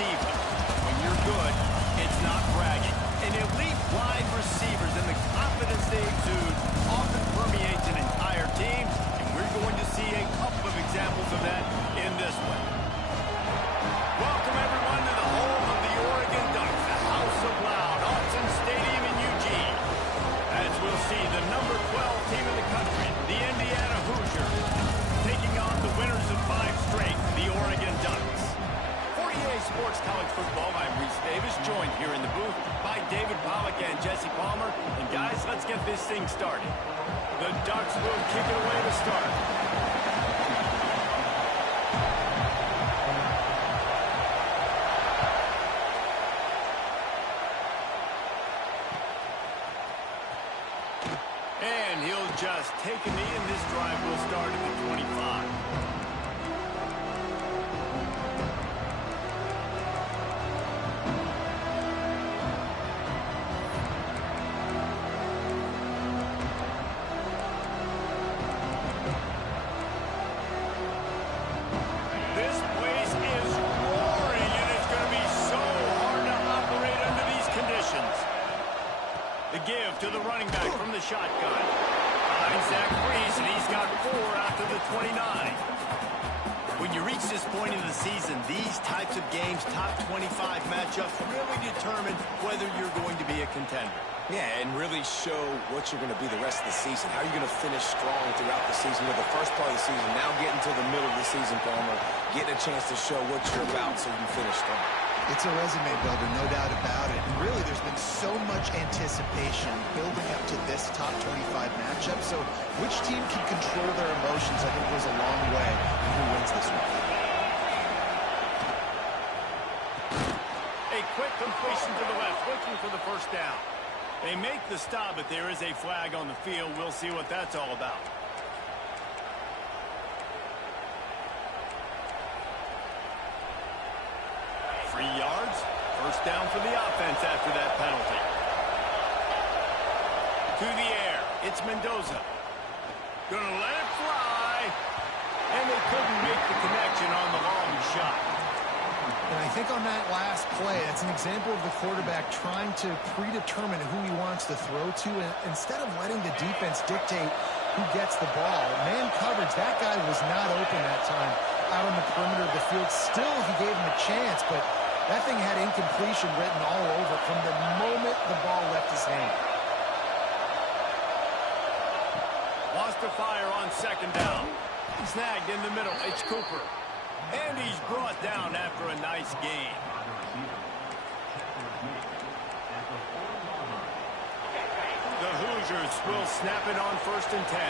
diva. When you're good, it's not bragging. And elite wide receivers and the confidence they exude often permeates an entire team, and we're going to see a couple of examples of that in this one. Welcome, everyone, to the home of the Oregon Ducks, the House of Loud, Autzen Stadium in Eugene. As we'll see, the number 12 team in the country, the Indiana Hoosiers, taking on the winners of 5 straight, the Oregon Ducks. For EA Sports College Football, I'm Reese Davis, joined here in the booth by David Pollack and Jesse Palmer. And guys, let's get this thing started. The Ducks will kick it away to start. And he'll just take a knee, and this drive will start at the 25. This place is roaring, and it's going to be so hard to operate under these conditions. The give to the running back from the shotgun. Finds Zach Freeze, and he's got 4 out to the 29. When you reach this point in the season, these types of games, top 25 matchups, really determine whether you're going to be a contender. Yeah, and really show what you're going to be the rest of the season. How are you going to finish strong throughout the season? With the first part of the season, now getting to the middle of the season, Palmer, getting a chance to show what you're about so you can finish strong. It's a resume builder, no doubt about it. And really, there's been so much anticipation building up to this top 25 matchup. So which team can control their emotions, I think, goes a long way in who wins this one. A quick completion to the left, looking for the first down. They make the stop, but there is a flag on the field. We'll see what that's all about. 3 yards, first down for the offense after that penalty. To the air, it's Mendoza. Gonna let it fly, and they couldn't make the connection on the long shot. And I think on that last play, it's an example of the quarterback trying to predetermine who he wants to throw to, and instead of letting the defense dictate who gets the ball. Man coverage, that guy was not open that time out on the perimeter of the field. Still, he gave him a chance, but that thing had incompletion written all over from the moment the ball left his hand. Lost a fire on second down. Snagged in the middle. It's Cooper. And he's brought down after a nice gain. The Hoosiers will snap it on 1st and 10.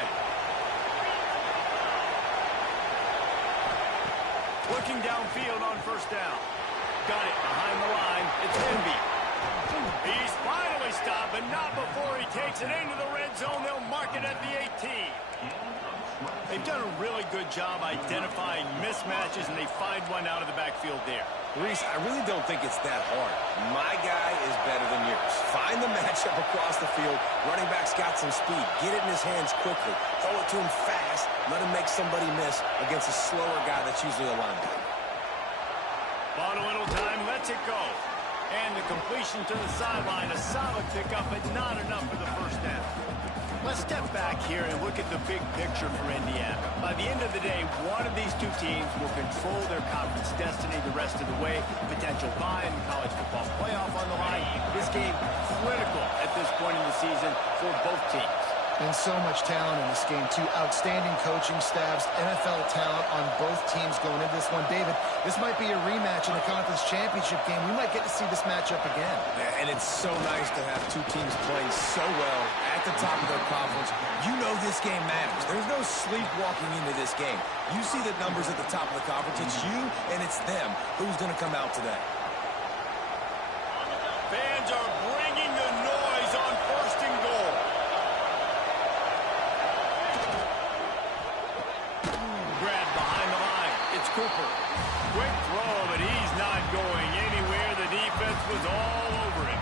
Looking downfield on 1st down. Got it behind the line. It's Envy. He's finally stopped, but not before he takes it into the red zone. They'll mark it at the 18. They've done a really good job identifying mismatches, and they find one out of the backfield there. Reese, I really don't think it's that hard. My guy is better than yours. Find the matchup across the field. Running back's got some speed. Get it in his hands quickly. Throw it to him fast. Let him make somebody miss against a slower guy that's usually a linebacker. Bought a little time, lets it go. And the completion to the sideline, a solid pickup, but not enough for the first down. Let's step back here and look at the big picture for Indiana. By the end of the day, one of these two teams will control their conference destiny the rest of the way. Potential bye in the college football playoff on the line. This game critical at this point in the season for both teams. And so much talent in this game, too. Outstanding coaching staffs, NFL talent on both teams going into this one. David, this might be a rematch in a conference championship game. We might get to see this matchup again. Yeah, and it's so nice to have two teams playing so well at the top of their conference. You know this game matters. There's no sleepwalking into this game. You see the numbers at the top of the conference. It's you and it's them. Who's going to come out today? Fans are bringing the noise on 1st and goal. Grabbed behind the line. It's Cooper. Quick throw, but he's not going anywhere. The defense was all over him.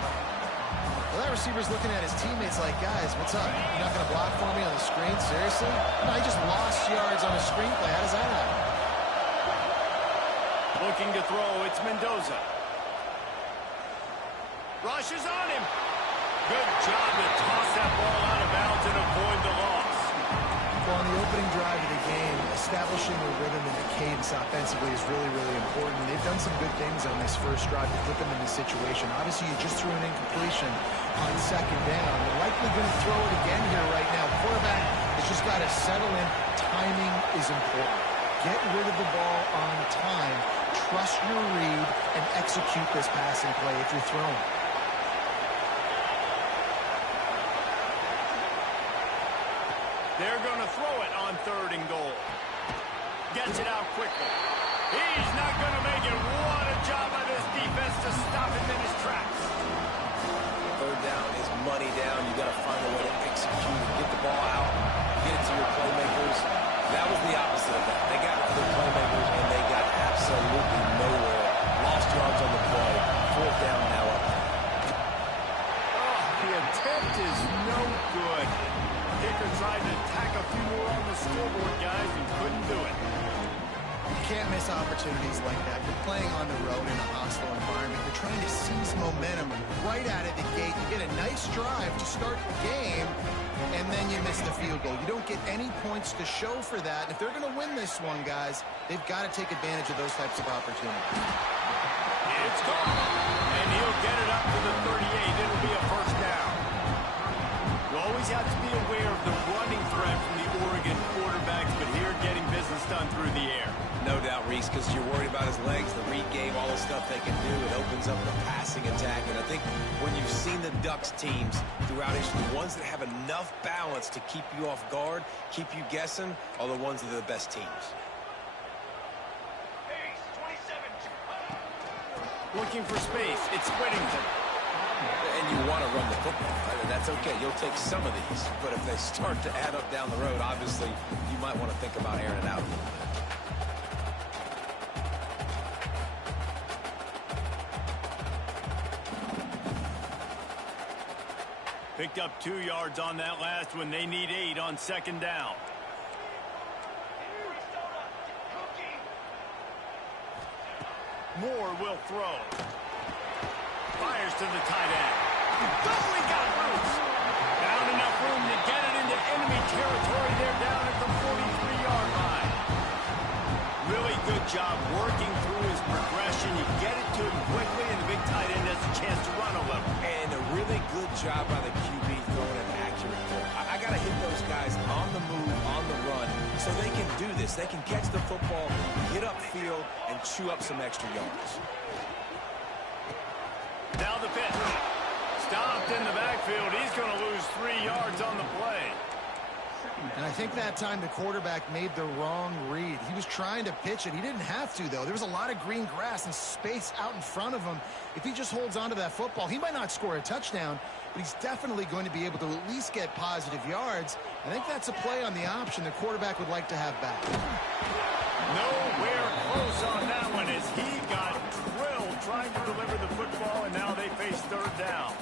Well, that receiver's looking at his teammates like, guys, what's up? You're not going to block for me on the screen? Seriously? No, he just lost yards on a screen play. How does that happen? Looking to throw, it's Mendoza. Rushes on him. Good job to toss that ball out of bounds and avoid the loss. Well, on the opening drive of the game, establishing a rhythm and a cadence offensively is really, really important. They've done some good things on this first drive to put them in this situation. Obviously, you just threw an incompletion on second down. They're likely going to throw it again here right now. Quarterback has just got to settle in. Timing is important. Get rid of the ball on time. Trust your read and execute this passing play if you're throwing. They're going to throw it on 3rd and goal. Gets it out quickly. He's not going to make it. What a job by this defense to stop him in his tracks. 3rd down is money down. You got to find a way to execute and get the ball out, get it to your playmakers. That was the opposite of that. They got it to their playmakers, and they got absolutely nowhere. Lost yards on the play. 4th down now up. Oh, the attempt is no good. Kicker tried to tack a few more on the scoreboard, guys, and couldn't do it. You can't miss opportunities like that. You're playing on the road in a hostile environment. You're trying to seize momentum right out of the gate. You get a nice drive to start the game, and then you miss the field goal. You don't get any points to show for that. And if they're going to win this one, guys, they've got to take advantage of those types of opportunities. It's gone, and he'll get it up to the 38. It'll be a 1st down. You always have to be aware of the running threat from the Oregon quarterbacks, but here getting business done through the air. No doubt, Reese, because you're worried about his legs, the read game, all the stuff they can do. It opens up the passing attack. And I think when you've seen the Ducks teams throughout history, the ones that have enough balance to keep you off guard, keep you guessing, are the ones that are the best teams. Looking for space. It's Whittington. And you want to run the football. That's okay. You'll take some of these. But if they start to add up down the road, obviously, you might want to think about airing it out a little bit. Picked up 2 yards on that last one. They need 8 on 2nd down. Moore will throw. Fires to the tight end. Oh, he got loose. Found enough room to get it into enemy territory. They're down at the 43-yard line. Really good job working through his progression. You get it to him quickly, and the big tight end has a chance to run a little. And a really good job by the QB throwing an accurate throw. I got to hit those guys on the move, on the run, so they can do this. They can catch the football, get upfield, and chew up some extra yards. Now the pitch. Stopped in the backfield. He's going to lose 3 yards on the play. And I think that time the quarterback made the wrong read. He was trying to pitch it. He didn't have to, though. There was a lot of green grass and space out in front of him. If he just holds on to that football, he might not score a touchdown, but he's definitely going to be able to at least get positive yards. I think that's a play on the option the quarterback would like to have back. Nowhere close on that one as he got drilled trying to deliver the football, and now they face 3rd down.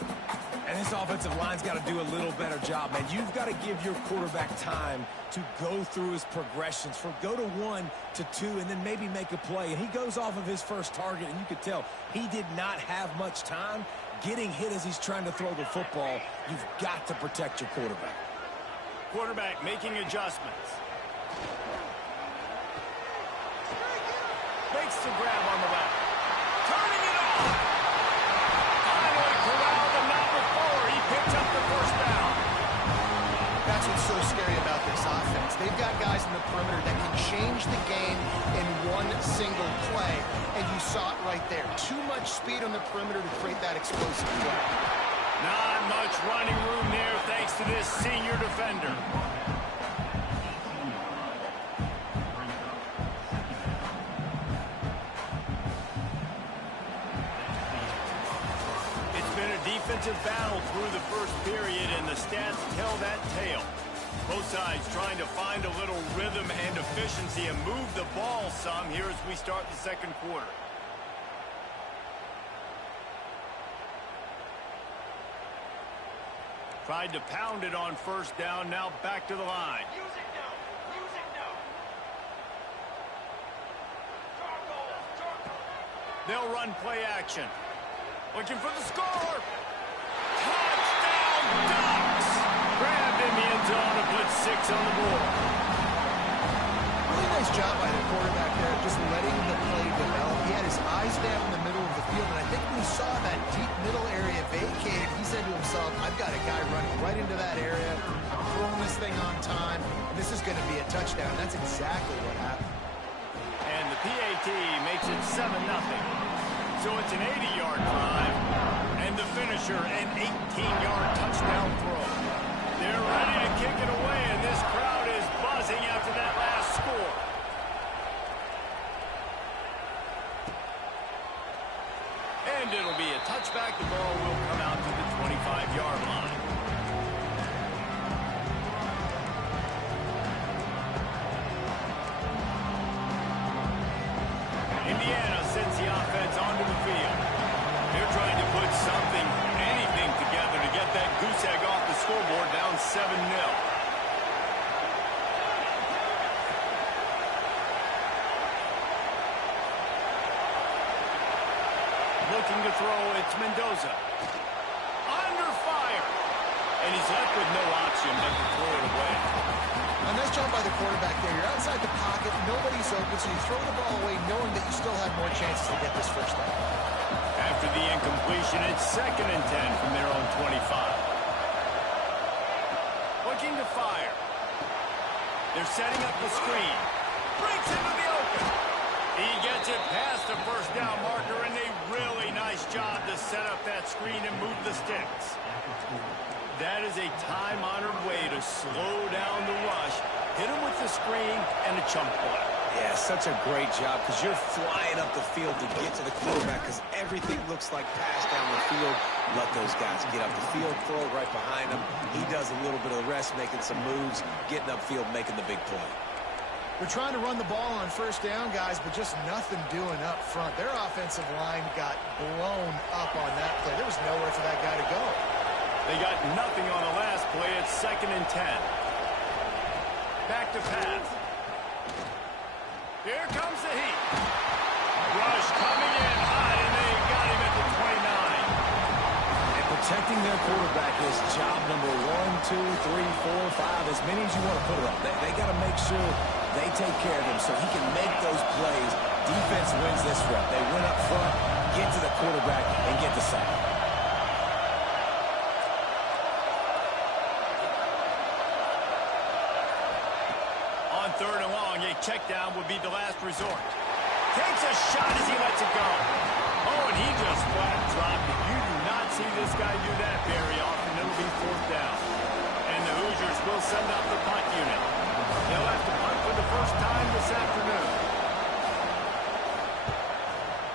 And this offensive line's got to do a little better job, man. You've got to give your quarterback time to go through his progressions, from go to 1 to 2, and then maybe make a play. And he goes off of his first target, and you could tell he did not have much time getting hit as he's trying to throw the football. You've got to protect your quarterback. Quarterback making adjustments. Makes the grab on the left. Turning it off. Finally corralled him, not before. He picked up the 1st down. That's what's so scary about this offense. They've got guys in the perimeter that can change the game in one single play, and you saw it right there. Too much speed on the perimeter to create that explosive play. Not much running room there thanks to this senior defender. Defensive battle through the first period, and the stats tell that tale. Both sides trying to find a little rhythm and efficiency and move the ball some here as we start the 2nd quarter. Tried to pound it on 1st down, now back to the line. They'll run play action. Looking for the score. Touchdown, Ducks! Grabbed in the end zone to put 6 on the board. Really nice job by the quarterback there, just letting the play develop. He had his eyes down in the middle of the field, and I think when he saw that deep middle area vacated, he said to himself, I've got a guy running right into that area. I'm throwing this thing on time, and this is going to be a touchdown. That's exactly what happened. And the PAT makes it 7-0. So it's an 80-yard drive, and the finisher, an 18-yard touchdown throw. They're ready to kick it away, and this crowd is buzzing after that last score. And it'll be a touchback. The ball will come out to the 25-yard line. Indiana sends the offense onto the field. They're trying to put something, anything together to get that goose egg off the scoreboard, down 7-0. Looking to throw, it's Mendoza. Under fire. And he's left with no option but to throw it away. A nice job by the quarterback there. You're outside the pocket, nobody's open, so you throw the ball away knowing that you still have more chances to get this first down. After the incompletion, it's 2nd and 10 from their own 25. Looking to fire. They're setting up the screen. Breaks into the open. He gets it past the first down marker, and a really nice job to set up that screen and move the sticks. That is a time-honored way to slow down the rush, hit him with the screen, and a chunk play. Yeah, such a great job because you're flying up the field to get to the quarterback because everything looks like pass down the field. Let those guys get up the field, throw it right behind him. He does a little bit of the rest, making some moves, getting upfield, making the big play. We're trying to run the ball on first down, guys, but just nothing doing up front. Their offensive line got blown up on that play. There was nowhere for that guy to go. They got nothing on the last play. It's 2nd and 10. Back to pass. Here comes the heat. Rush coming in high, and they got him at the 29. And protecting their quarterback is job number 1, 2, 3, 4, 5, as many as you want to put it up. They got to make sure they take care of him so he can make those plays. Defense wins this rep. They win up front, get to the quarterback, and get the sack. On 3rd and long, a check down would be the last resort. Takes a shot as he lets it go. Oh, and he just flat dropped it. You do not see this guy do that very often. It'll be 4th down. And the Hoosiers will send out the punt unit. They'll have to punt for the first time this afternoon.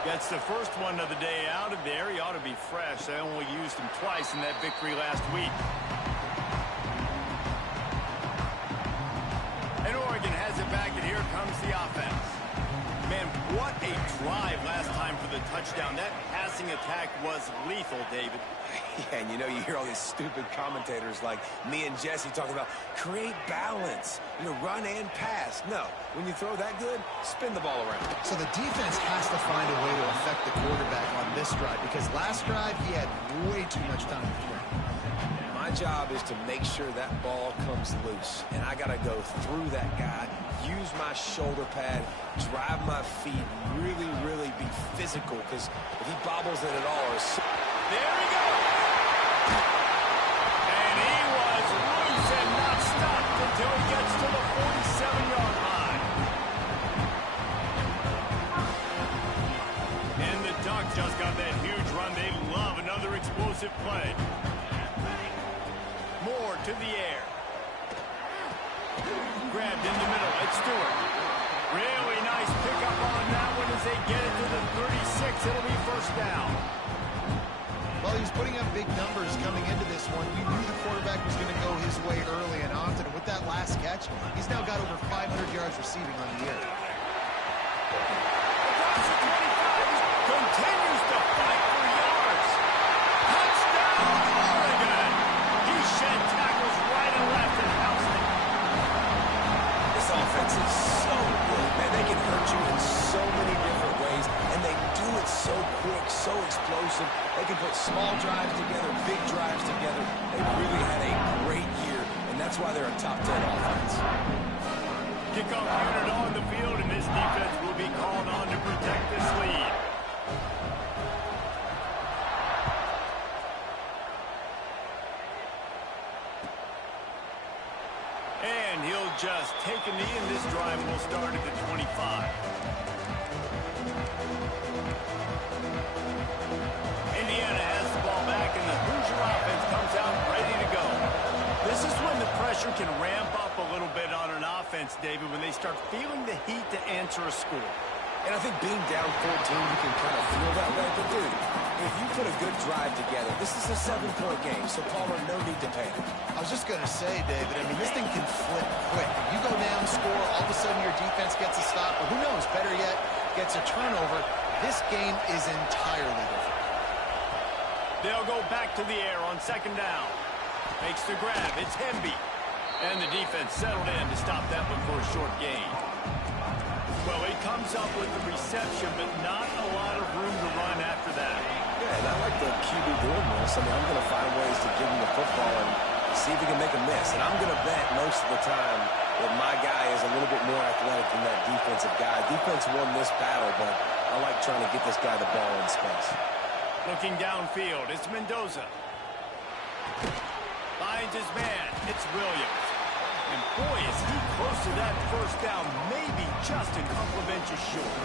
Gets the first one of the day out of there. He ought to be fresh. They only used him twice in that victory last week. And Oregon has it back, and here comes the offense. Man, what a drive last time for the touchdown. That passing attack was lethal, David. Yeah, and you know, you hear all these stupid commentators like me and Jesse talking about create balance, run and pass. No, when you throw that good, spin the ball around. So the defense has to find a way to affect the quarterback on this drive because last drive he had way too much time to throw. My job is to make sure that ball comes loose, and I got to go through that guy, use my shoulder pad, drive my feet, really, really be physical because if he bobbles it at all, there he goes. And he was loose and not stopped until he gets to the 47-yard line. And the Ducks just got that huge run. They love another explosive play. Moore to the air. Grabbed in the middle. It's Stewart. Really nice pickup on that one as they get it to the 36. It'll be 1st down. Well, he was putting up big numbers coming into this one. We knew the quarterback was going to go his way early and often. And with that last catch, he's now got over 500 yards receiving on the year. Across the 25, continues to fight for yards. Touchdown, Oregon! He shed tackles right and left and housed it. this offense is so good, man. They can hurt you in so many different ways, and they do it so quick, so explosive. They can put small drives together, big drives together. They really had a great year, and that's why they're a top 10 offense. Kickoff unit on the field, and this defense will be called on to protect this lead. And he'll just take a knee, and this drive will start at the 25. Indiana has the ball back, and the Hoosier offense comes out ready to go. This is when the pressure can ramp up a little bit on an offense, David, when they start feeling the heat to answer a score. And I think being down 14, you can kind of feel that way. But, dude, if you put a good drive together, this is a 7-point game, so, Palmer, no need to panic. I was just going to say, David, I mean, this thing can flip quick. If you go down, score, all of a sudden your defense gets a stop, or who knows, better yet, gets a turnover. This game is entirely different. They'll go back to the air on second down. Makes the grab. It's Hemby. And the defense settled in to stop that one for a short gain. Well, he comes up with the reception, but not a lot of room to run after that. Yeah, and I like the QB doing this. I mean, I'm going to find ways to give him the football and see if he can make a miss. And I'm going to bet most of the time that my guy is a little bit more athletic than that defensive guy. Defense won this battle, but I like trying to get this guy the ball in space. Looking downfield, it's Mendoza. Finds his man. It's Williams. And boy, is he close to that first down, maybe just a couple of inches short.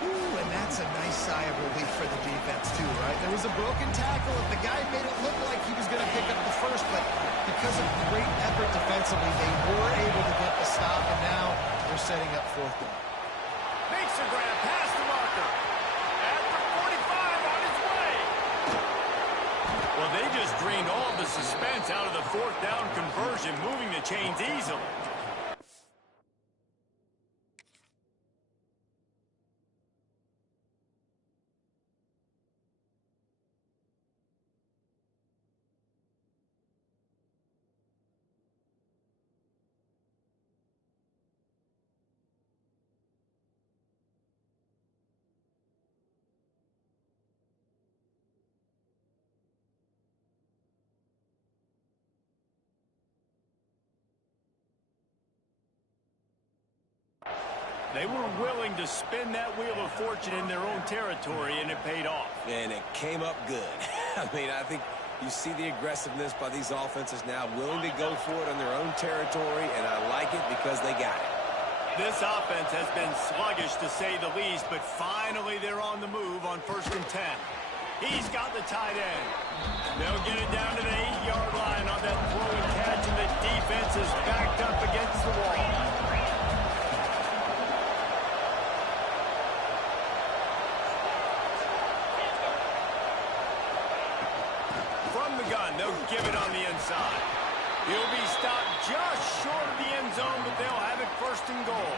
Ooh, and that's a nice sigh of relief for the defense, too, right? There was a broken tackle, and the guy made it look like he was going to pick up the first, but because of great effort defensively, they were able to get the stop, and now they're setting up fourth down. Makes the grab past the marker. At the 45 on his way. Well, they just drained all the suspense out of the fourth down conversion, moving the chains easily. They were willing to spin that wheel of fortune in their own territory, and it paid off. And it came up good. I mean, I think you see the aggressiveness by these offenses now, willing to go for it on their own territory, and I like it because they got it. This offense has been sluggish, to say the least, but finally they're on the move on 1st and 10. He's got the tight end. They'll get it down to the 8-yard line on that throw and catch, and the defense is backed up against the wall. They'll give it on the inside. He'll be stopped just short of the end zone, but they'll have it 1st and goal.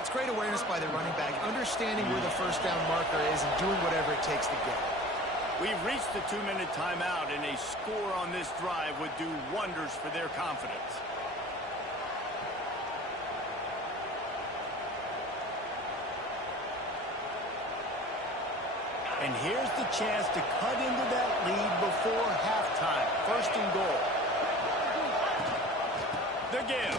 It's great awareness by the running back, understanding where the first down marker is and doing whatever it takes to get it. We've reached the 2-minute timeout, and a score on this drive would do wonders for their confidence. And here's the chance to cut into that lead before halftime. 1st and goal. The give.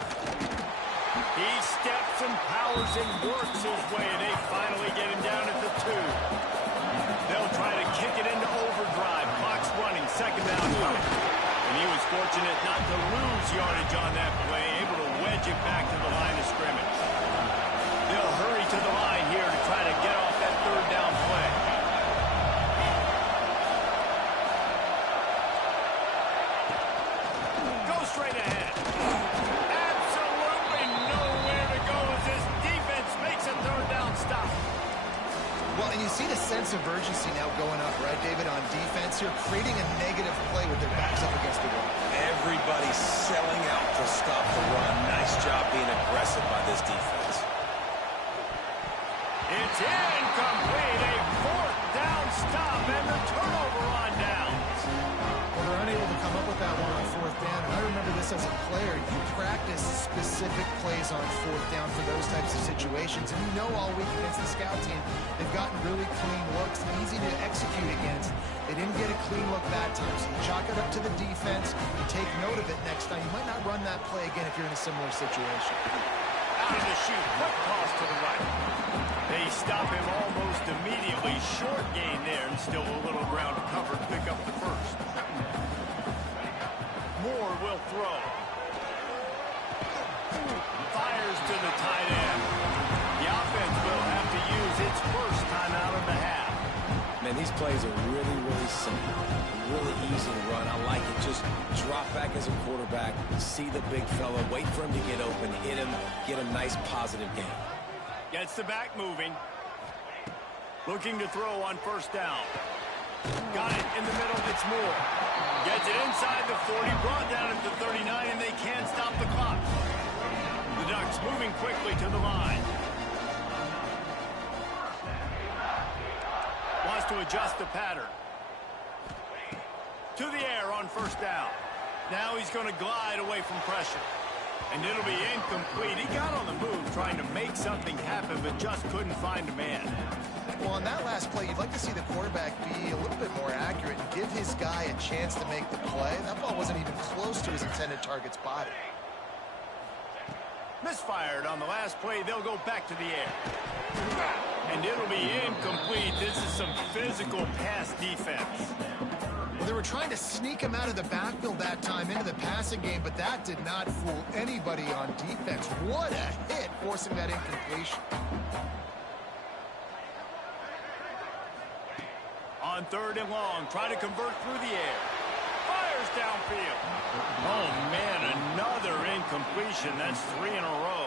He steps and powers and works his way. They finally get him down at the 2. They'll try to kick it into overdrive. Clock's running. 2nd down coming. And he was fortunate not to lose yardage on that play, able to wedge it back to the line of scrimmage. They'll hurry to the line here to try to get off that 3rd down play. Straight ahead. Absolutely nowhere to go as this defense makes a 3rd down stop. Well, and you see the sense of urgency now going up, right, David, on defense here, creating a negative play with their backs up against the wall. Everybody's selling out to stop the run. Nice job being aggressive by this defense. It's incomplete. A 4th down stop and the turnover on downs. Well, they're unable to come up with that one on 4th down. And I remember this as a player. You practice specific plays on fourth down for those types of situations. And you know all week against the scout team, they've gotten really clean looks, easy to execute against. They didn't get a clean look that time. So you chalk it up to the defense. You take note of it next time. You might not run that play again if you're in a similar situation. Out of the chute, quick toss to the right. They stop him almost immediately. Short gain there, and still a little ground to cover to pick up the first. Moore will throw. Fires to the tight end. The offense will have to use its first timeout of the half. Man, these plays are really, really simple. Really easy to run. I like it. Just drop back as a quarterback, see the big fella, wait for him to get open, hit him, get a nice positive gain. Gets the back moving. Looking to throw on first down. Got it in the middle. It's Moore. Gets it inside the 40, brought down at the 39, and they can't stop the clock. The Ducks moving quickly to the line. Wants to adjust the pattern. To the air on first down. Now he's going to glide away from pressure. And it'll be incomplete. He got on the move trying to make something happen, but just couldn't find a man. Well, on that last play, you'd like to see the quarterback be a little bit more accurate and give his guy a chance to make the play. That ball wasn't even close to his intended target's body. Misfired on the last play. They'll go back to the air. And it'll be incomplete. This is some physical pass defense. Well, they were trying to sneak him out of the backfield that time into the passing game, but that did not fool anybody on defense. What a hit, forcing that incompletion. On third and long, try to convert through the air. Fires downfield. Oh, man, another incompletion. That's 3 in a row.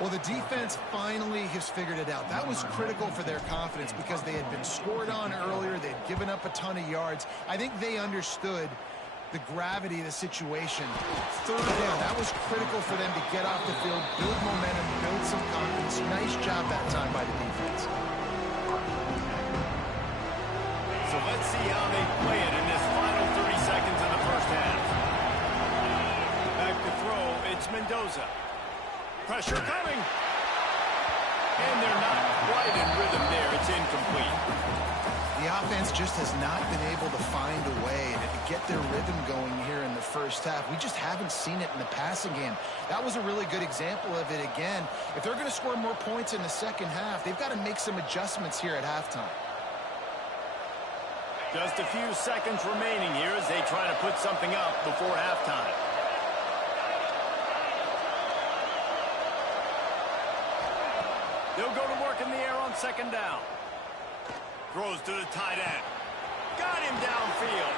Well, the defense finally has figured it out. That was critical for their confidence because they had been scored on earlier. They'd given up a ton of yards. I think they understood the gravity of the situation. Third down, that was critical for them to get off the field, build momentum, build some confidence. Nice job that time by the defense. So let's see how they play it in this final 30 seconds of the first half. Back to throw, it's Mendoza. Pressure coming. And they're not quite in rhythm there. It's incomplete. The offense just has not been able to find a way to get their rhythm going here in the first half. We just haven't seen it in the passing game. That was a really good example of it again. If they're going to score more points in the second half, they've got to make some adjustments here at halftime. Just a few seconds remaining here as they try to put something up before halftime. They'll go to work in the air on second down. Throws to the tight end. Got him downfield.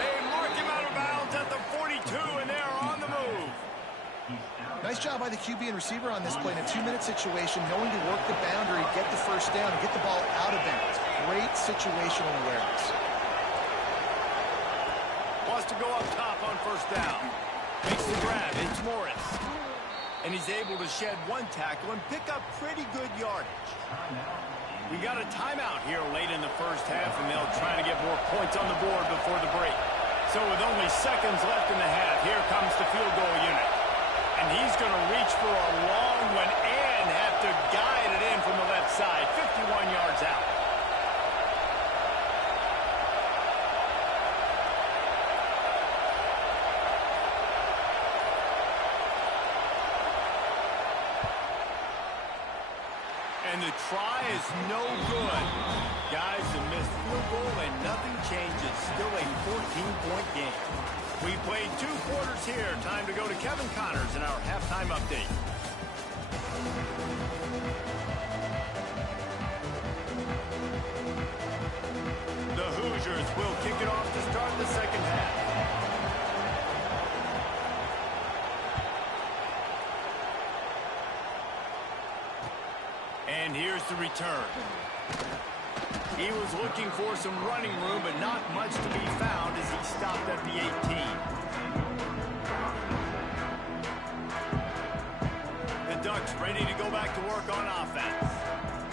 They mark him out of bounds at the 42, and they're on the move. Nice job by the QB and receiver on this play in a 2-minute situation, knowing to work the boundary, get the first down, and get the ball out of bounds. Great situational awareness. Wants to go up top on first down. Makes the grab. It's Morris. And he's able to shed one tackle and pick up pretty good yardage. We got a timeout here late in the first half, and they'll try to get more points on the board before the break. So with only seconds left in the half, here comes the field goal unit. And he's going to reach for a long one and have to guide it in from the left side, 51 yards out. And the try is no good. Guys, a missed field goal and nothing changes. Still a 14-point game. We played 2 quarters here. Time to go to Kevin Connors in our halftime update. The Hoosiers will kick it off to start the second half. And here's the return. He was looking for some running room, but not much to be found as he stopped at the 18. The Ducks ready to go back to work on offense.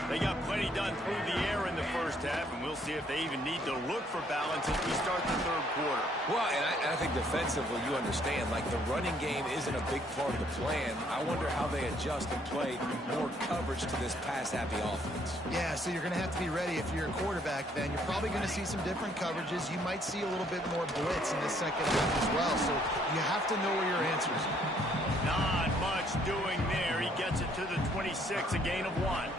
They got plenty done through the air in the first half, and we'll see if they even need to look for balance as we start the third quarter. Well, and I think defensively, you understand, like the running game isn't a big part of the plan. I wonder how they adjust and play more coverage to this pass-happy offense. Yeah, so you're going to have to be ready if you're a quarterback then. You're probably going to see some different coverages. You might see a little bit more blitz in the second half as well, so you have to know where your answers are. Not much doing there. He gets it to the 26, a gain of 1.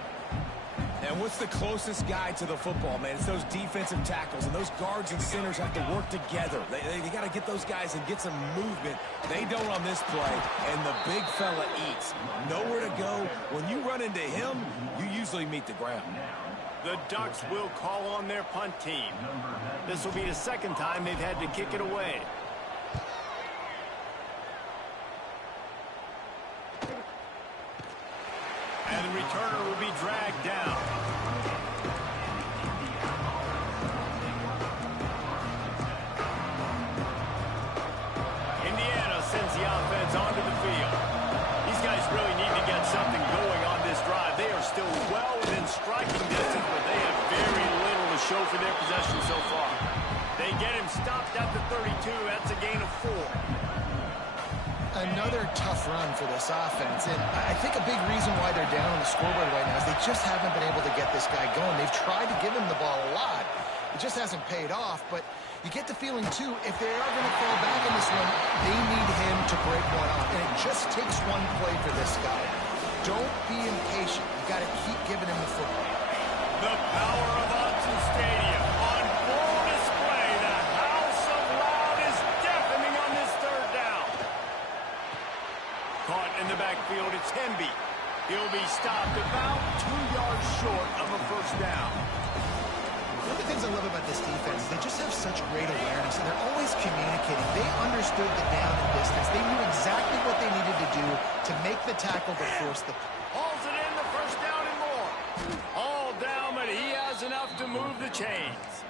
And what's the closest guy to the football, man? It's those defensive tackles, and those guards and centers have to work together. They got to get those guys and get some movement. They don't on this play, and the big fella eats. Nowhere to go. When you run into him, you usually meet the ground. The Ducks will call on their punt team. This will be the second time they've had to kick it away. And the returner will be dragged down. Indiana sends the offense onto the field. These guys really need to get something going on this drive. They are still well within striking distance, but they have very little to show for their possession so far. They get him stopped at the 32. That's a gain of 4. Another tough run for this offense, and I think a big reason why they're down on the scoreboard right now is they just haven't been able to get this guy going. They've tried to give him the ball a lot. It just hasn't paid off, but you get the feeling, too, if they are going to fall back in this one, they need him to break one off, and it just takes one play for this guy. Don't be impatient. You got to keep giving him the football. The power of Autzen Stadium on full display. The house of loud is deafening on this third down. Caught in the backfield, it's Hemby. He'll be stopped about 2 yards short of a first down. One of the things I love about this defense is they just have such great awareness, and they're always communicating. They understood the down and distance. They knew exactly what they needed to do to make the tackle to force the... Hauls it in, the first down and more. All down, but he has enough to move the chains.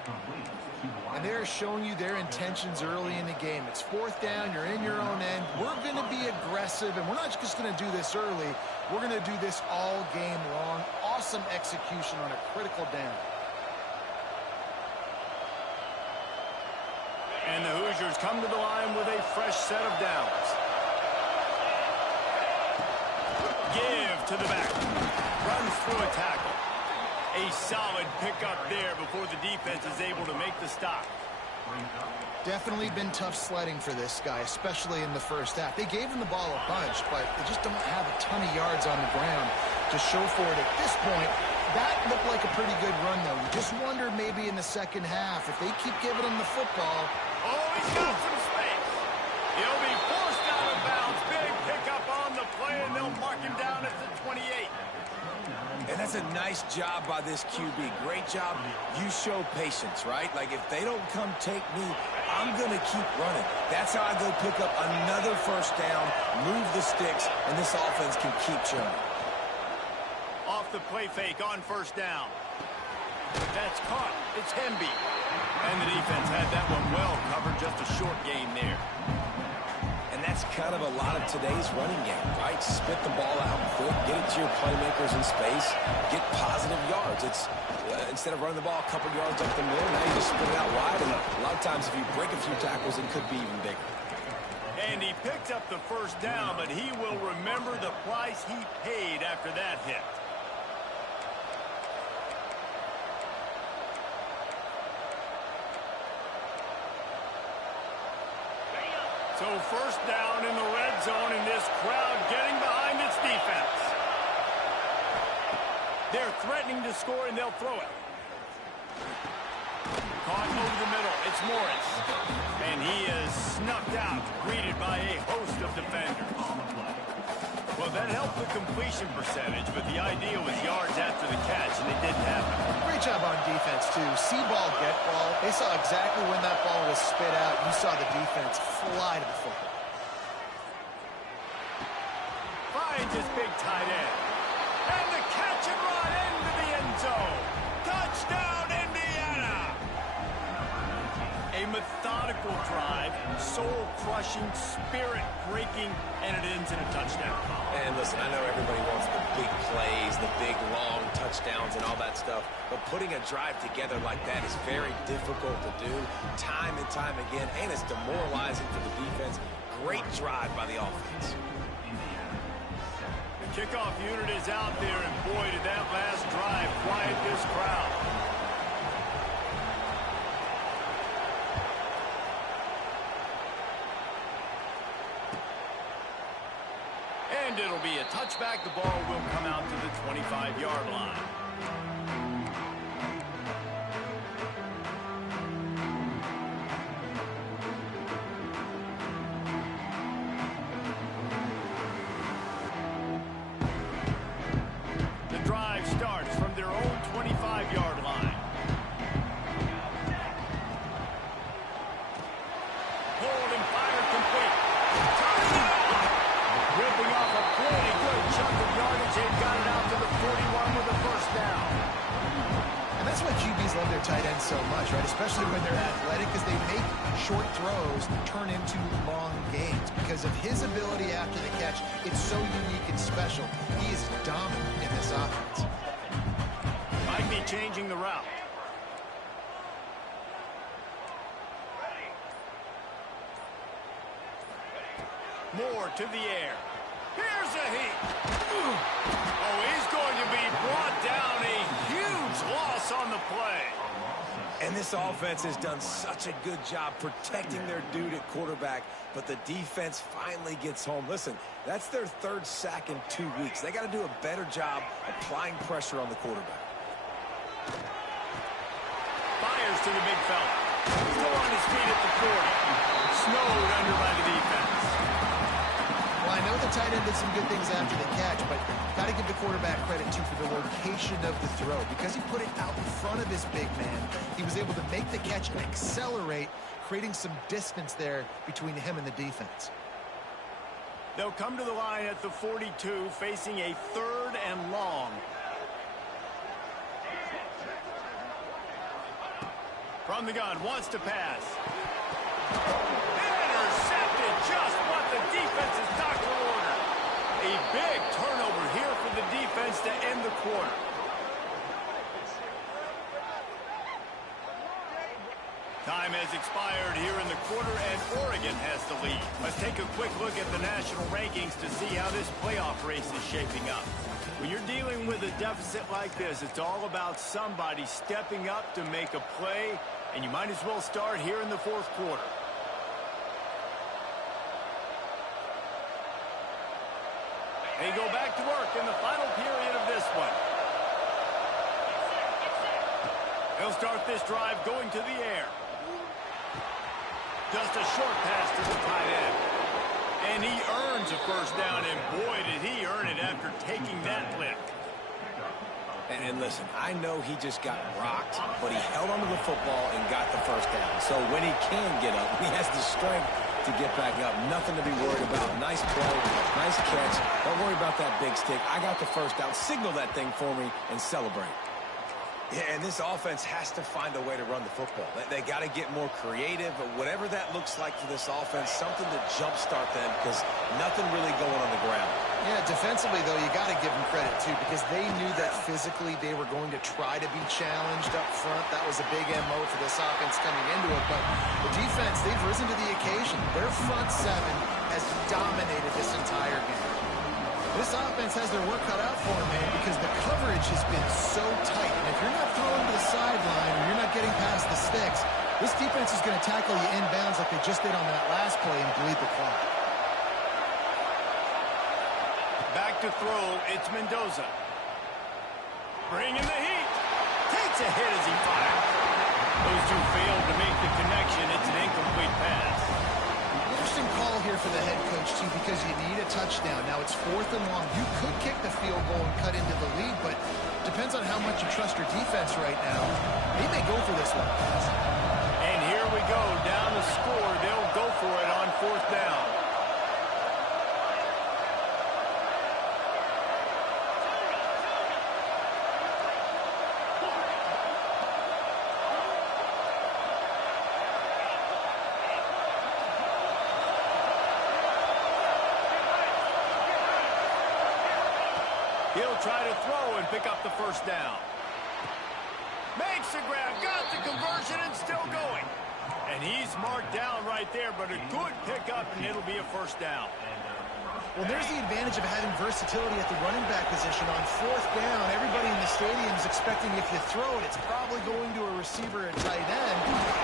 And they're showing you their intentions early in the game. It's fourth down, you're in your own end. We're going to be aggressive, and we're not just going to do this early. We're going to do this all game long. Awesome execution on a critical down. And the Hoosiers come to the line with a fresh set of downs. Give to the back. Runs through a tackle. A solid pickup there before the defense is able to make the stop. Definitely been tough sledding for this guy, especially in the first half. They gave him the ball a bunch, but they just don't have a ton of yards on the ground to show for it at this point. That looked like a pretty good run, though. You just wonder maybe in the second half, if they keep giving him the football. Oh, he's got some space. He'll be forced out of bounds. Big pickup on the play, and they'll mark him down at the 28. And that's a nice job by this QB. Great job. You show patience, right? Like, if they don't come take me, I'm going to keep running. That's how I go pick up another first down, move the sticks, and this offense can keep churning. Off the play fake on first down. That's caught. It's Hemby. And the defense had that one well covered. Just a short gain there. And that's kind of a lot of today's running game, right? Spit the ball out quick, get it to your playmakers in space, get positive yards. It's instead of running the ball a couple yards up the middle, now you just spit it out wide. And a lot of times if you break a few tackles, it could be even bigger. And he picked up the first down, but he will remember the price he paid after that hit. So first down in the red zone, and this crowd getting behind its defense. They're threatening to score, and they'll throw it. Caught over the middle. It's Morris. And he is snuffed out, greeted by a host of defenders. Well, that helped the completion percentage, but the idea was yards after the catch, and it didn't happen. Great job on defense, too. See ball, get ball. They saw exactly when that ball was spit out. You saw the defense fly to the football. Finds his big tight end. And the catch and run into the end zone. Touchdown, Indiana! A methodical drive, soul-crushing, spirit-breaking, and it ends in a touchdown. And listen, I know everybody wants the big plays, the big, long touchdowns and all that stuff. But putting a drive together like that is very difficult to do time and time again, and it's demoralizing for the defense. Great drive by the offense. The kickoff unit is out there, and boy, did that last drive quiet this crowd. And it'll be a touchback. The ball will come out to the 25-yard line. The drive starts from their own 25-yard line. Holding fire complete. Turning it on. Ripping off a pretty good chunk of yardage and got it out to the 41 with a first down. And that's why QBs love their tight ends so much, right? Especially when they're athletic, because they make short throws turn into long gains. Because of his ability after the catch, it's so unique and special. He is dominant in this offense. Might be changing the route. Moore to the air. Here's a heat. Oh, he's going to be brought down. A huge loss on the play. And this offense has done such a good job protecting their dude at quarterback, but the defense finally gets home. Listen, that's their third sack in 2 weeks. They got to do a better job applying pressure on the quarterback. Fires to the big fella. Still on his feet at the 40. Snowed under by the defense. Well, I know the tight end did some good things after the catch, but got to give the quarterback credit, too, for the location of the throw. Because he put it out in front of his big man, he was able to make the catch and accelerate, creating some distance there between him and the defense. They'll come to the line at the 42, facing a 3rd and long. From the gun, wants to pass. Intercepted, just what the defense's doctor ordered. A big turnover here for the defense to end the quarter. Time has expired here in the quarter, and Oregon has the lead. Let's take a quick look at the national rankings to see how this playoff race is shaping up. When you're dealing with a deficit like this, it's all about somebody stepping up to make a play, and you might as well start here in the 4th quarter. They go back to work in the final period of this one. They'll start this drive going to the air. Just a short pass to the tight end. And he earns a first down, and boy, did he earn it after taking that lick. And listen, I know he just got rocked, but he held onto the football and got the first down. So when he can get up, he has the strength to get back up. Nothing to be worried about. Nice play, nice catch. Don't worry about that big stick. I got the first down. Signal that thing for me and celebrate. Yeah, and this offense has to find a way to run the football. They got to get more creative, but whatever that looks like for this offense, something to jumpstart them, because nothing really going on the ground. Yeah, defensively, though, you got to give them credit, too, because they knew that physically they were going to try to be challenged up front. That was a big MO for this offense coming into it. But the defense, they've risen to the occasion. Their front seven has dominated this entire game. This offense has their work cut out for them, man, because the coverage has been so tight. And if you're not throwing to the sideline or you're not getting past the sticks, this defense is going to tackle you inbounds like they just did on that last play and bleed the clock. Back to throw, it's Mendoza. Bringing the heat. Takes a hit as he fires. Those two failed to make the connection. It's an incomplete pass. Interesting call here for the head coach, too, because you need a touchdown. Now it's 4th and long. You could kick the field goal and cut into the lead, but depends on how much you trust your defense right now. They may go for this one. And here we go, down the score. They'll go for it on 4th down. He'll try to throw and pick up the first down. Makes the grab, got the conversion, and still going. And he's marked down right there, but a good pickup, and it'll be a first down. Well, there's the advantage of having versatility at the running back position. On fourth down, everybody in the stadium is expecting if you throw it, it's probably going to a receiver at tight end.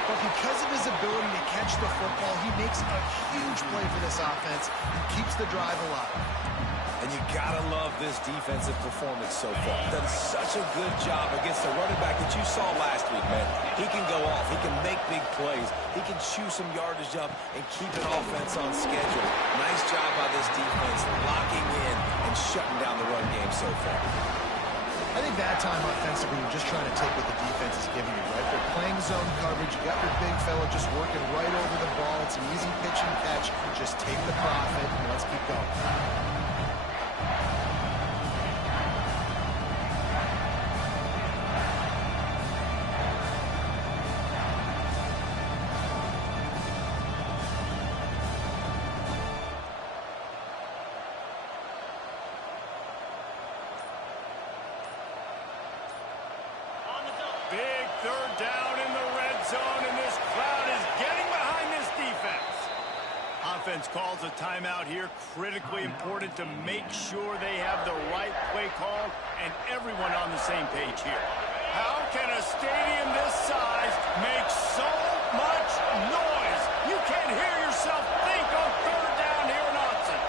But because of his ability to catch the football, he makes a huge play for this offense and keeps the drive alive. And you gotta love this defensive performance so far. Done such a good job against the running back that you saw last week, man. He can go off. He can make big plays. He can chew some yardage up and keep an offense on schedule. Nice job by this defense locking in and shutting down the run game so far. I think that time offensively, you're just trying to take what the defense is giving you, right? They're playing zone coverage. You got your big fella just working right over the ball. It's an easy pitch and catch. Just take the profit and let's keep going. Big third down in the red zone, and this crowd is getting behind this defense. Offense calls a timeout here. Critically important to make sure they have the right play call and everyone on the same page here. How can a stadium this size make so much noise? You can't hear yourself think on third down here in Austin.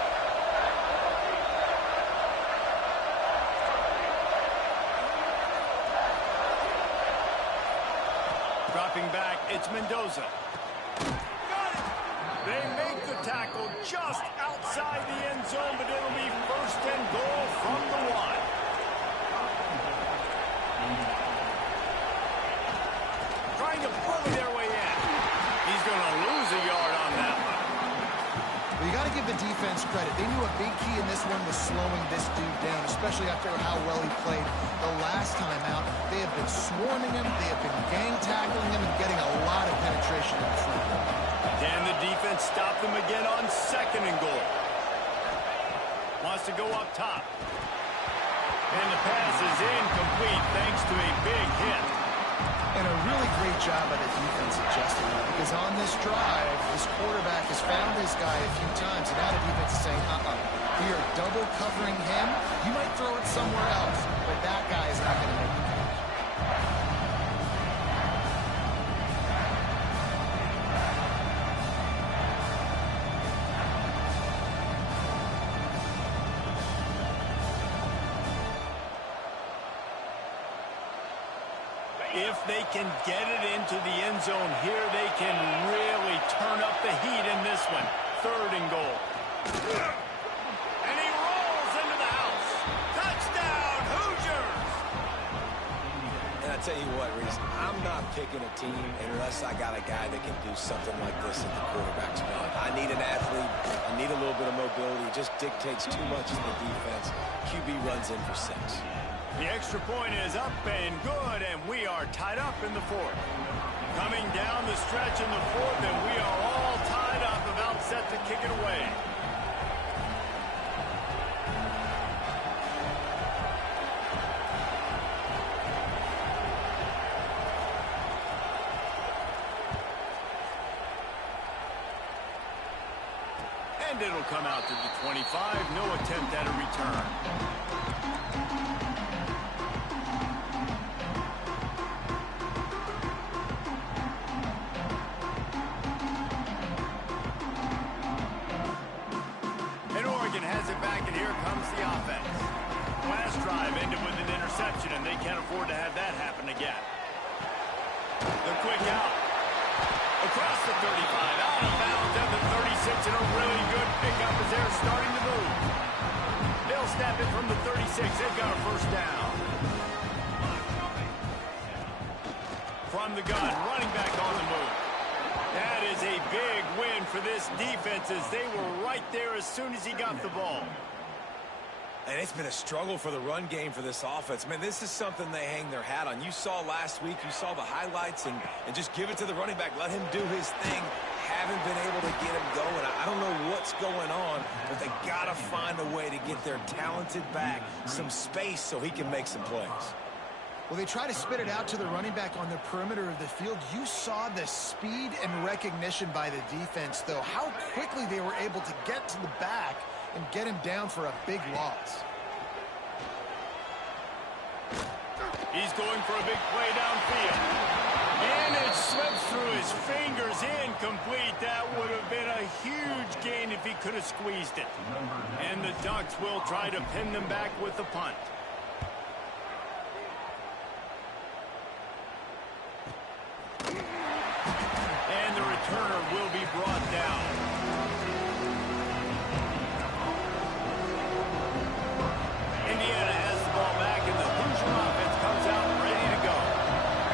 Dropping back, it's Mendoza. Got it! They make the tackle just outside the end zone, but it'll be first and goal from the one. Trying to bully their way in. He's going to lose a yard on that one. Well, you got to give the defense credit. They knew a big key in this one was slowing this dude down, especially after how well he played the last time out. They have been swarming him, they have been gang tackling him, and getting a lot of penetration in the front. Can the defense stop them again on second and goal? Wants to go up top. And the pass is incomplete thanks to a big hit. And a really great job by the defense adjusting that, because on this drive, this quarterback has found his guy a few times, and now the defense is saying, we are double covering him. You might throw it somewhere else, but that guy is not going to make it. If they can get it into the end zone here, they can really turn up the heat in this one. Third and goal. And he rolls into the house. Touchdown, Hoosiers! And I tell you what, Reese, I'm not picking a team unless I got a guy that can do something like this in the quarterback spot. I need an athlete. I need a little bit of mobility. It just dictates too much in the defense. QB runs in for 6. The extra point is up and good, and we are tied up in the fourth. Coming down the stretch in the fourth, and we are all tied up, about set to kick it away. And it'll come out to the 25. No attempt at a return. Has it back, and here comes the offense. Last drive ended with an interception, and they can't afford to have that happen again. The quick out. Across the 35, out of bounds at the 36, and a really good pickup as they're starting to move. They'll snap it from the 36. They've got a first down. From the gun, running back on the move. That is a big win for this defense, as they were right there as soon as he got the ball. And it's been a struggle for the run game for this offense. Man, this is something they hang their hat on. You saw last week, you saw the highlights, and just give it to the running back. Let him do his thing. haven't been able to get him going. I don't know what's going on, but they got to find a way to get their talented back some space so he can make some plays. Well, they try to spit it out to the running back on the perimeter of the field. You saw the speed and recognition by the defense, though, how quickly they were able to get to the back and get him down for a big loss. He's going for a big play downfield. And it slips through his fingers, incomplete. That would have been a huge gain if he could have squeezed it. And the Ducks will try to pin them back with the punt. And the returner will be brought down. Indiana has the ball back, and the Hoosier offense comes out ready to go.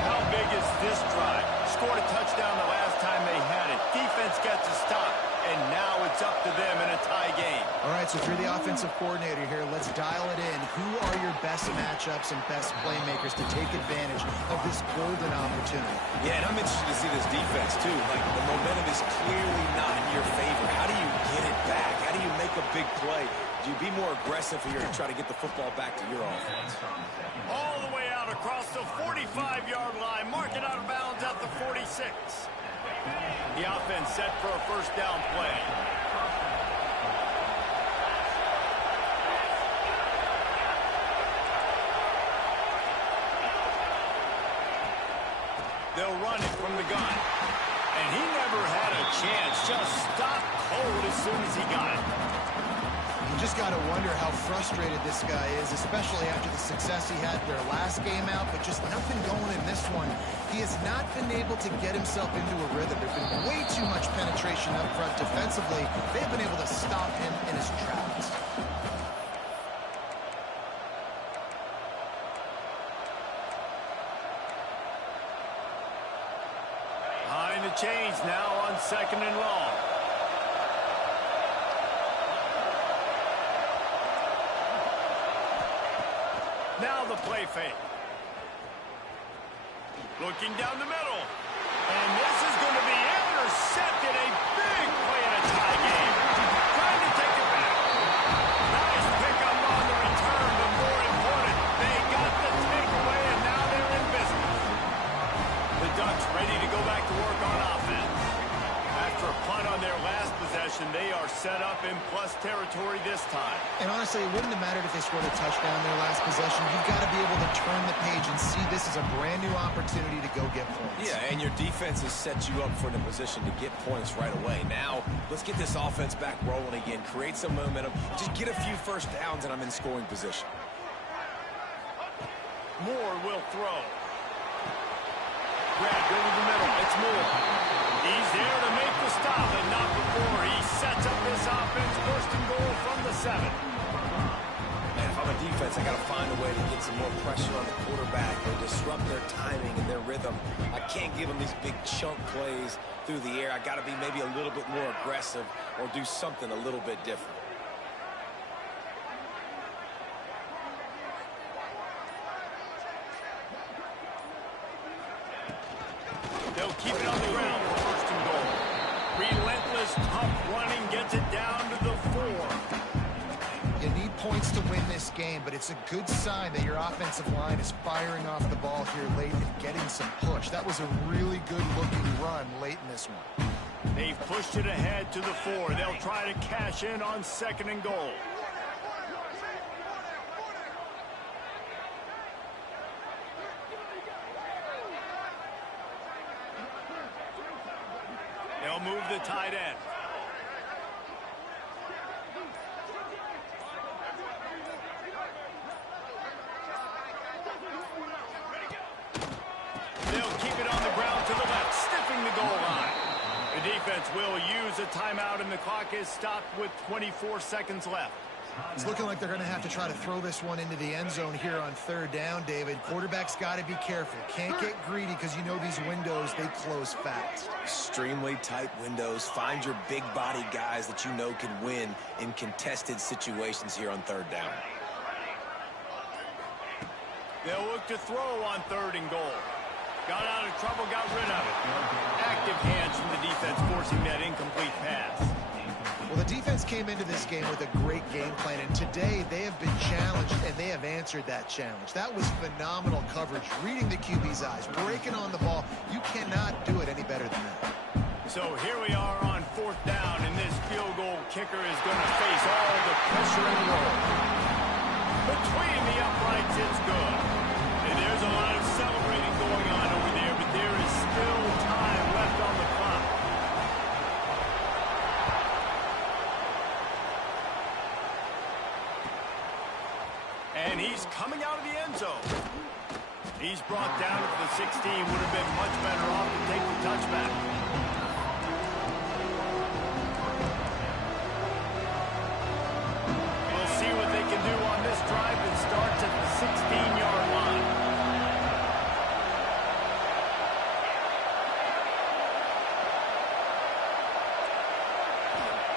How big is this drive? Scored a touchdown the last time they had it. Defense gets a stop, and now it's up to them in a tie game. All right, so if you're the offensive coordinator here, let's dial it in. Who are your best matchups and best playmakers to take advantage of this golden opportunity? Yeah, and I'm interested to see this defense, too. Like, the momentum is clearly not in your favor. How do you get it back? How do you make a big play? Do you be more aggressive here and try to get the football back to your offense? All the way out across the 45-yard line. Mark it out of bounds at the 46. The offense set for a first down play. They'll run it from the gun. And he never had a chance. Just stopped cold as soon as he got it. You just got to wonder how frustrated this guy is, especially after the success he had their last game out, but just nothing going in this one. He has not been able to get himself into a rhythm. There's been way too much penetration up front defensively. They've been able to stop him in his tracks. Behind the chains now on 2nd and long. Now the play fake. Looking down the middle. And this is going to be intercepted. A big play in a tie game. Trying to take it back. Nice pickup on the return, but more important, they got the takeaway, and now they're in business. The Ducks ready to go back to work on offense. After a punt on their last possession, they are set up in plus territory this time. And honestly, it wouldn't have mattered if they scored a touchdown their last possession. You've got to be able to turn the page and see this as a brand new opportunity to go get points. Yeah, and your defense has set you up for the position to get points right away. Now, let's get this offense back rolling again. Create some momentum. Just get a few first downs, and I'm in scoring position. Moore will throw. Grabbed over the middle. It's Moore. He's there to make the stop, and not before. He sets up this offense, first and goal from the 7. Man, if I'm a defense, I got to find a way to get some more pressure on the quarterback or disrupt their timing and their rhythm. I can't give them these big chunk plays through the air. I got to be maybe a little bit more aggressive or do something a little bit different. They'll keep it on the ground for first and goal. Relentless, tough running gets it down to the 4. You need points to win this game, but it's a good sign that your offensive line is firing off the ball here late and getting some push. That was a really good-looking run late in this one. They've pushed it ahead to the 4. They'll try to cash in on 2nd and goal. They'll move the tight end. They'll keep it on the ground to the left, sniffing the goal line. The defense will use a timeout, and the clock is stopped with 24 seconds left. It's looking like they're going to have to try to throw this one into the end zone here on 3rd down, David. Quarterback's got to be careful. Can't get greedy because you know these windows, they close fast. Extremely tight windows. Find your big body guys that you know can win in contested situations here on 3rd down. They'll look to throw on 3rd and goal. Got out of trouble, got rid of it. Active hands from the defense forcing that incomplete pass. Well, the defense came into this game with a great game plan, and today they have been challenged, and they have answered that challenge. That was phenomenal coverage, reading the QB's eyes, breaking on the ball. You cannot do it any better than that. So here we are on 4th down, and this field goal kicker is going to face all the pressure and roll. Between the uprights, it's good. And there's a lot of celebrating going on over there, but there is still time left on the clock. And he's coming out of the end zone. He's brought down at the 16. Would have been much better off to take the touchback. We'll see what they can do on this drive that starts at the 16-yard line.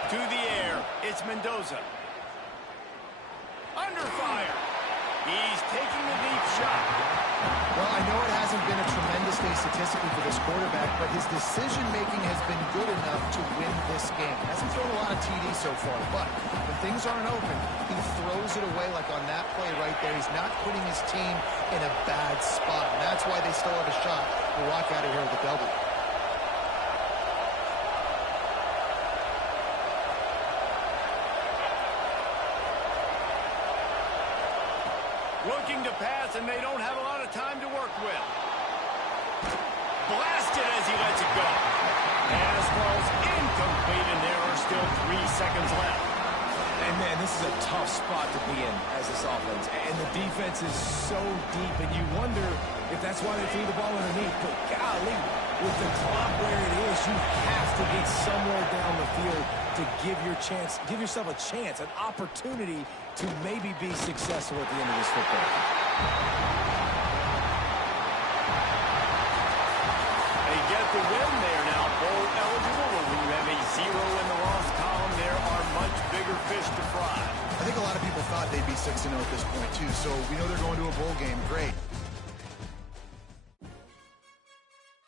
To the air, it's Mendoza. Under fire. He's taking the deep shot. Well, I know it hasn't been a tremendous day statistically for this quarterback, but his decision-making has been good enough to win this game. Hasn't thrown a lot of TDs so far, but when things aren't open, he throws it away like on that play right there. He's not putting his team in a bad spot, and that's why they still have a shot to walk out of here with a W. Looking to pass, and they don't have a lot of time to work with. Blasted as he lets it go. Pass falls incomplete, and there are still 3 seconds left. And, man, this is a tough spot to be in as this offense. And the defense is so deep, and you wonder if that's why they threw the ball underneath. But, golly, with the clock where it is, you have to get somewhere down the field to give yourself a chance, an opportunity to maybe be successful at the end of this football. They get the win. They are now bowl eligible. But when you have a 0 in the loss column, there are much bigger fish to fry. I think a lot of people thought they'd be 6-0 at this point, too, so we know they're going to a bowl game. Great.